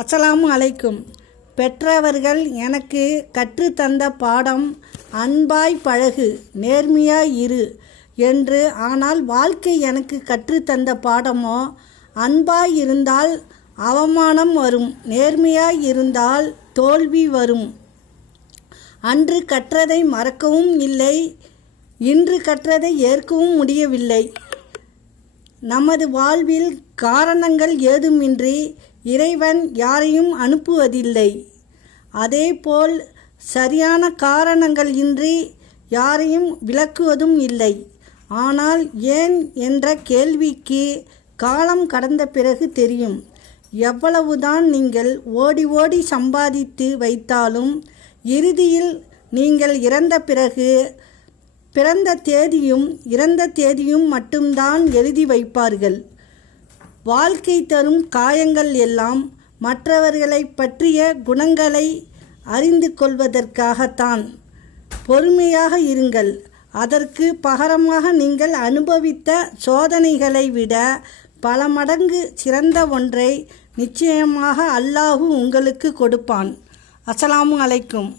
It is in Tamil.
அஸ்ஸலாமு அலைக்கும். பெற்றவர்கள் எனக்கு கற்றுத்தந்த பாடம் அன்பாய் பழகு, நேர்மையாய் இரு என்று. ஆனால் வாழ்க்கை எனக்கு கற்றுத்தந்த பாடமோ அன்பாய் இருந்தால் அவமானம் வரும், நேர்மையாய் இருந்தால் தோல்வி வரும். அன்று கற்றதை மறக்கவும் இல்லை, இன்று கற்றதை ஏற்கவும் முடியவில்லை. நமது வாழ்வில் காரணங்கள் ஏதுமின்றி இறைவன் யாரையும் அனுப்புவதில்லை. அதேபோல் சரியான காரணங்கள் இன்றி யாரையும் விலக்குவதும் இல்லை. ஆனால் ஏன் என்ற கேள்விக்கு காலம் கடந்த பிறகு தெரியும். எவ்வளவுதான் நீங்கள் ஓடி ஓடி சம்பாதித்து வைத்தாலும் இறுதியில் நீங்கள் இறந்த பிறகு பிறந்த தேதியும் இறந்த தேதியும் மட்டும்தான் எழுதி வைப்பார்கள். வாழ்க்கை தரும் காயங்கள் எல்லாம் மற்றவர்களை பற்றிய குணங்களை அறிந்து கொள்வதற்காகத்தான். பொறுமையாக இருங்கள். அதற்கு பகரமாக நீங்கள் அனுபவித்த சோதனைகளை விட பல மடங்கு சிறந்த ஒன்றை நிச்சயமாக அல்லாஹ் உங்களுக்கு கொடுப்பான். அஸ்ஸலாமு அலைக்கும்.